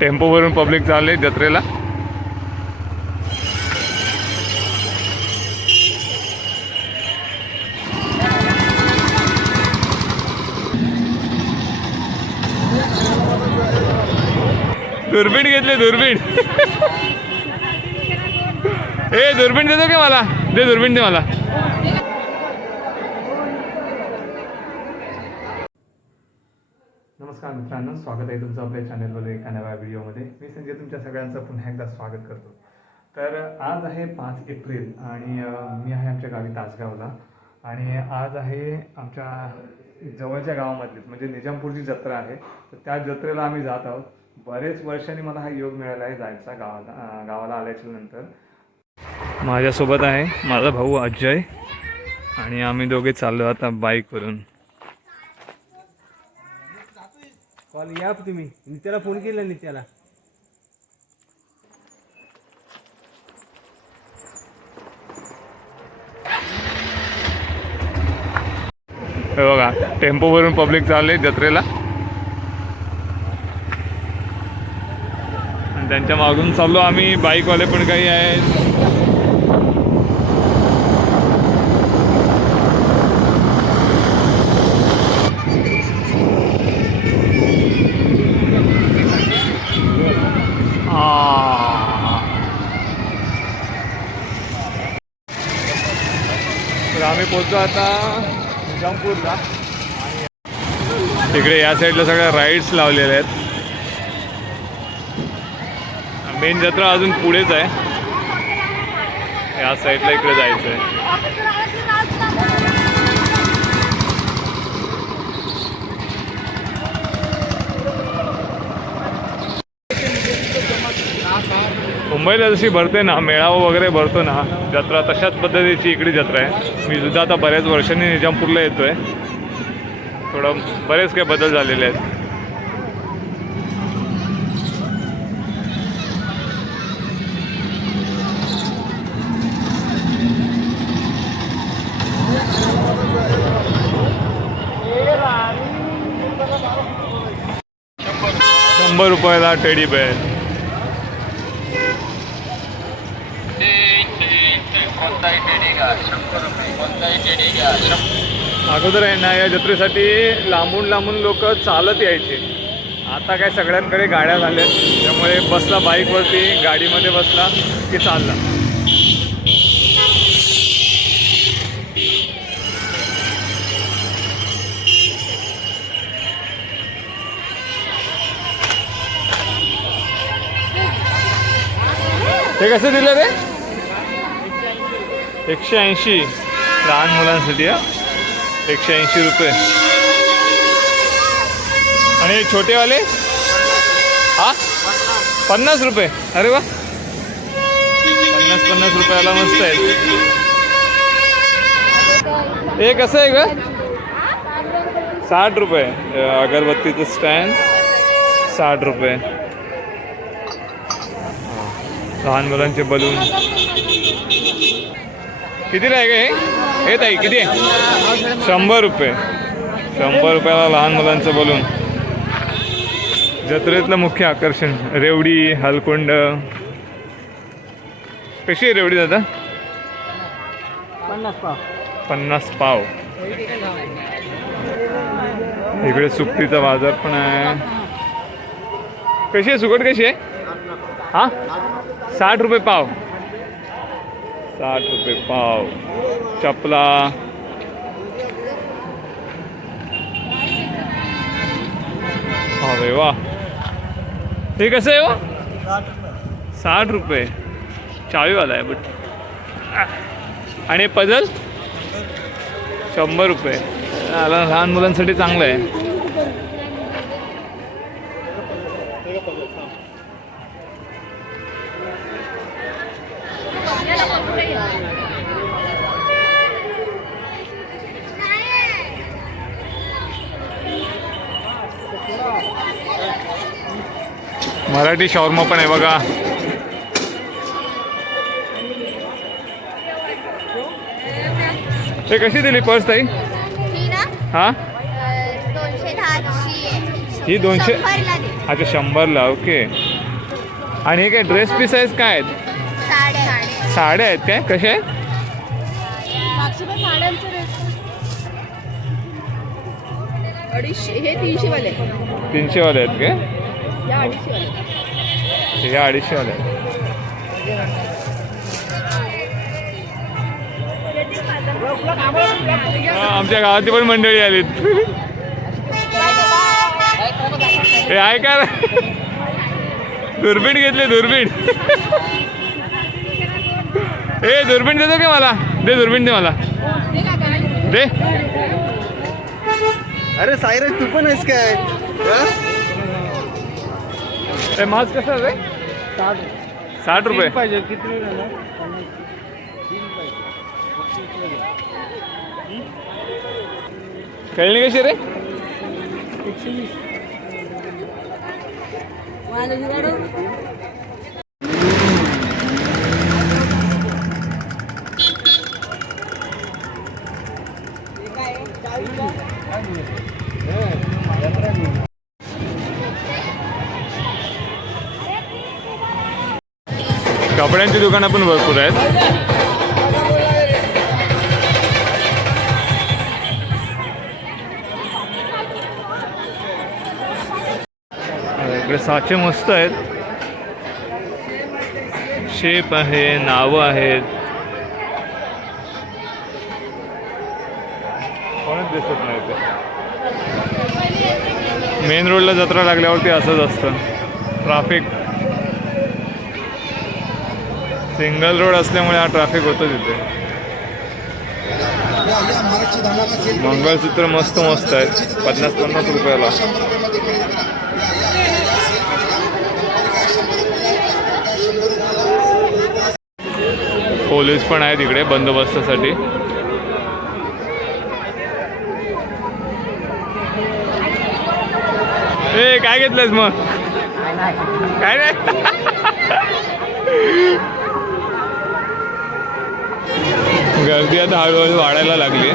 टेम्पोवरून public चालले जत्रेला. दुर्बीण घेतले, दुर्बीण. ए दुर्बीण देतो का मला? दे दुर्बीण, दे मला. नमस्कार मित्रांनो, स्वागत आहे तुमचं आपल्या चॅनलवर एका नव्या व्हिडिओमध्ये. मी संजय तुमच्या सगळ्यांचं पुन्हा एकदा स्वागत करतो. तर आज आहे 5 एप्रिल आणि मी आहे आमच्या गावी तासगावला. आणि आज आहे आमच्या जवळच्या गावामधलीच म्हणजे निजामपूरची जत्रा आहे. तर त्या जत्रेला आम्ही जात आहोत. बरेच वर्षांनी मला हा योग मिळाला आहे जायचा गावाला आल्याच्या नंतर. माझ्यासोबत आहे माझा भाऊ अजय आणि आम्ही दोघे चाललो आता बाईकवरून. कॉल या तुम्ही नित्याला फोन केला. नित्याला हे बघा, टेम्पोवरून पब्लिक चालले जत्रेला. त्यांच्या मागून चाललो आम्ही. बाईकवाले पण काही आहेत. तर आम्ही पोहोचलो आता निजामपूरला. तिकडे या साईडला सगळ्या राईड्स लावलेल्या आहेत. मेन जत्रा अजून पुढेच आहे. या साईडला इकडे जायचं आहे. मुंबईला जशी भरते ना मेळावा वगैरे भरतो ना जत्रा, तशाच पद्धतीची इकडे जत्रा आहे. मी सुद्धा आता बऱ्याच वर्षांनी निजामपूरला येतोय. थोडं बरेच काही बदल झालेले आहेत. 100 रुपयाला टेडी बेअर. अगोदर आहे ना या जत्रेसाठी लांबून लांबून लोक चालत यायचे. आता काय सगळ्यांकडे गाड्या झाल्या, त्यामुळे बसला बाईकवरती, गाडीमध्ये बसला की चालला. हे कसे दिले रे? 180 लहान मुलांसाठी. 180 रुपये. आणि छोटेवाले 50 रुपये. अरे वा, 50 रुपयाला मस्त आहे. हे कसं आहे ग? 60 रुपये. अगरबत्तीचं स्टँड 60 रुपये. लहान मुलांचे बलून कितीला आहे का हे ताई? किती आहे? 100 रुपये. 100 रुपयाला लहान मुलांचं बलून. जत्रेतलं मुख्य आकर्षण रेवडी, हलकुंड. कशी आहे रेवडी दादा? 50 पाव. इकडे सुकटीचा बाजार पण आहे. कशी आहे सुकट? कशी आहे? 60 रुपये पाव. 60 रुपये पाव. चपला. अरे वा, हे कसं आहे हो? 60 रुपये. चावीवाला आहे बट. आणि पझल 100 रुपये. लहान मुलांसाठी चांगलं आहे. मराठी शॉर्मा पण आहे बघा. ते कशी दिली पर्स ताई? हां, 210 ची आहे. ही 200. 100 ला दे. अच्छा 100ला. ओके. आणि हे काय ड्रेस पीस आहेत काय आहेत? साड्या आहेत काय? कशा आहेत? हे 300 वाले 300 वाले आहेत काय? या 250 वाले हे 250 वाले आहेत. आमच्या गावातली पण मंडळी आलीत. हे आहे का? दुर्बीण घेतली दुर्बीण. ए दुर्बीण देतो का मला? दे दुर्बीण दे मला दे. अरे सायरस तू पण आहेस काय? ए मास कसं रे? 60 रुपये पाहिजे किती? खेळणी कशी रे? कपड्यांची दुकानं पण भरपूर आहेत. इकडे साचे मस्त आहेत. शेप आहे, नावं आहेत. कोणच दिसत नाही ते. मेन रोडला जत्रा लागल्यावरती असंच असतं ट्रॅफिक. सिंगल रोड असल्यामुळे हा ट्रॅफिक होतो तिथे. मंगळसूत्र मस्त मस्त आहेत 50-50 रुपयाला. पोलीस पण आहेत इकडे बंदोबस्तासाठी. ए काय घेतलंस मग? काय नाही. गर्दी आता हळूहळू वाढायला लागली.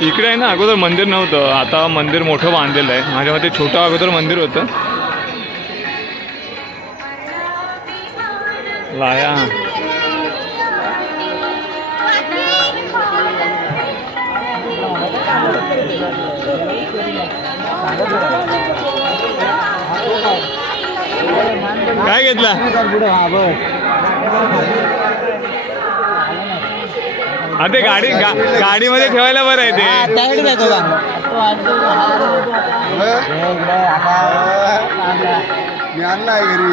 इकडे आहे ना अगोदर मंदिर नव्हतं, आता मंदिर मोठं बांधलेलं आहे. माझ्या मते छोटं अगोदर मंदिर होतं. लाया काय घेतला? हा ते गाडीमध्ये ठेवायला बरं आहे ते. मी आणलाय घरी.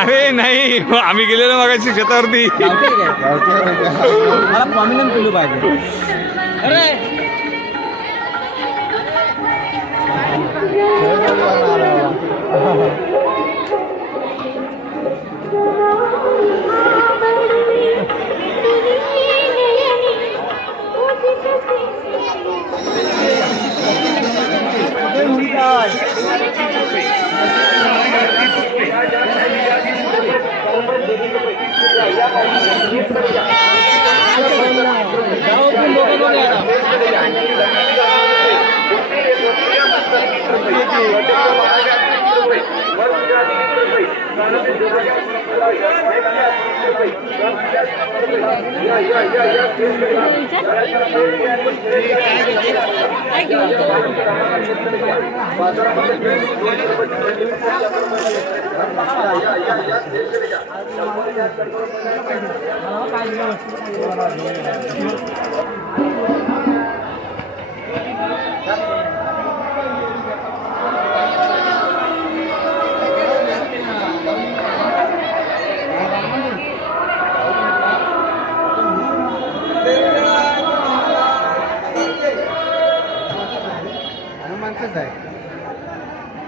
अरे नाही आम्ही गेलेलो मगाशी शेतावरती. मला प्रॉमिनंट पिलू पाहिजे. अरे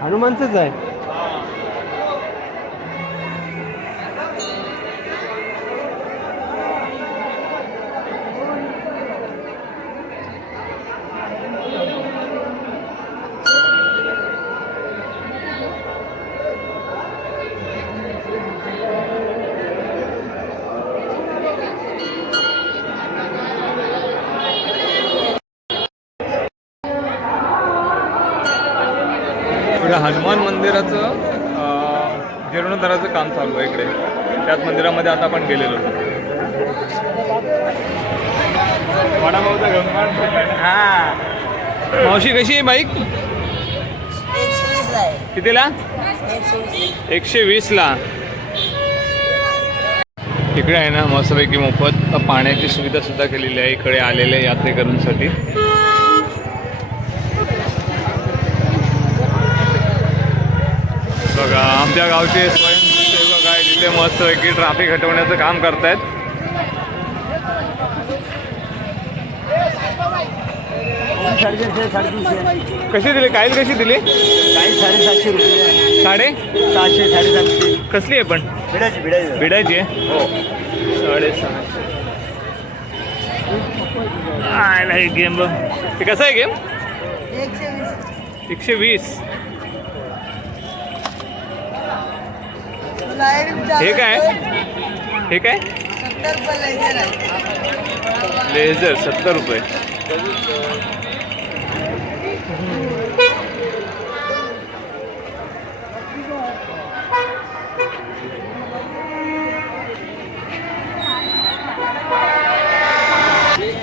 हनुमानचंच आहे. बघा हनुमान मंदिराचं जीर्णोद्धाराचं काम चालू आहे इकडे. त्याच मंदिरामध्ये आता आपण गेलेलो. वडापावचा गंगाट. हा मावशी कशी आहे बाईक? 120 आहे. कितीला? 120. 120ला. इकडे आहे ना मस्तपैकी मोफत पाण्याची सुविधा सुद्धा केलेली आहे इकडे आलेल्या यात्रेकरूंसाठी. बघा आमच्या गावचे स्वयंसेवक आहे तिथे मस्तपैकी ट्रॅफिक हटवण्याचं काम करतायत. कशी दिली? काईल कशी दिली? काही 750 रुपये. 750? 750. कसली आहे पण? भिडायची आहे? हो. 650. आयला हे गेम बघ. ते कसं आहे गेम? 120. हे काय? हे काय? लेझर 70 रुपये.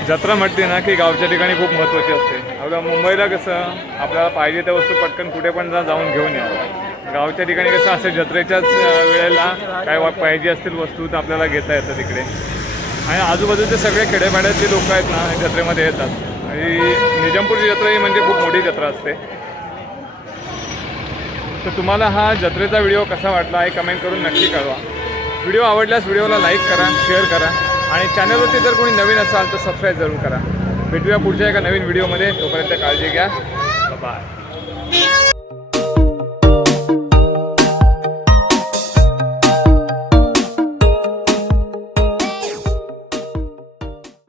जत्रा म्हटली ना की गावच्या ठिकाणी खूप महत्त्वाची असते. आता मुंबईला कसं आपल्याला पाहिजे त्या वस्तू पटकन कुठे पण जाऊन घेऊन या. गावच्या ठिकाणी कसं असतं जत्रेच्याच वेळेला काय पाहिजे असतील वस्तू तर आपल्याला घेता येतात तिकडे. आणि आजूबाजूचे सगळे खेडेपाड्यातले लोक आहेत ना जत्रेमध्ये येतात. आणि निजामपूरची जत्रा ही म्हणजे खूप मोठी जत्रा असते. तर तुम्हाला हा जत्रेचा व्हिडिओ कसा वाटला हे कमेंट करून नक्की कळवा. व्हिडिओ आवडल्यास व्हिडिओला लाईक करा, शेअर करा आणि चॅनलवरती जर कोणी नवीन असाल तर सबस्क्राईब जरूर करा. भेटूया पुढच्या एका नवीन व्हिडिओमध्ये. तोपर्यंत काळजी घ्या. बाय.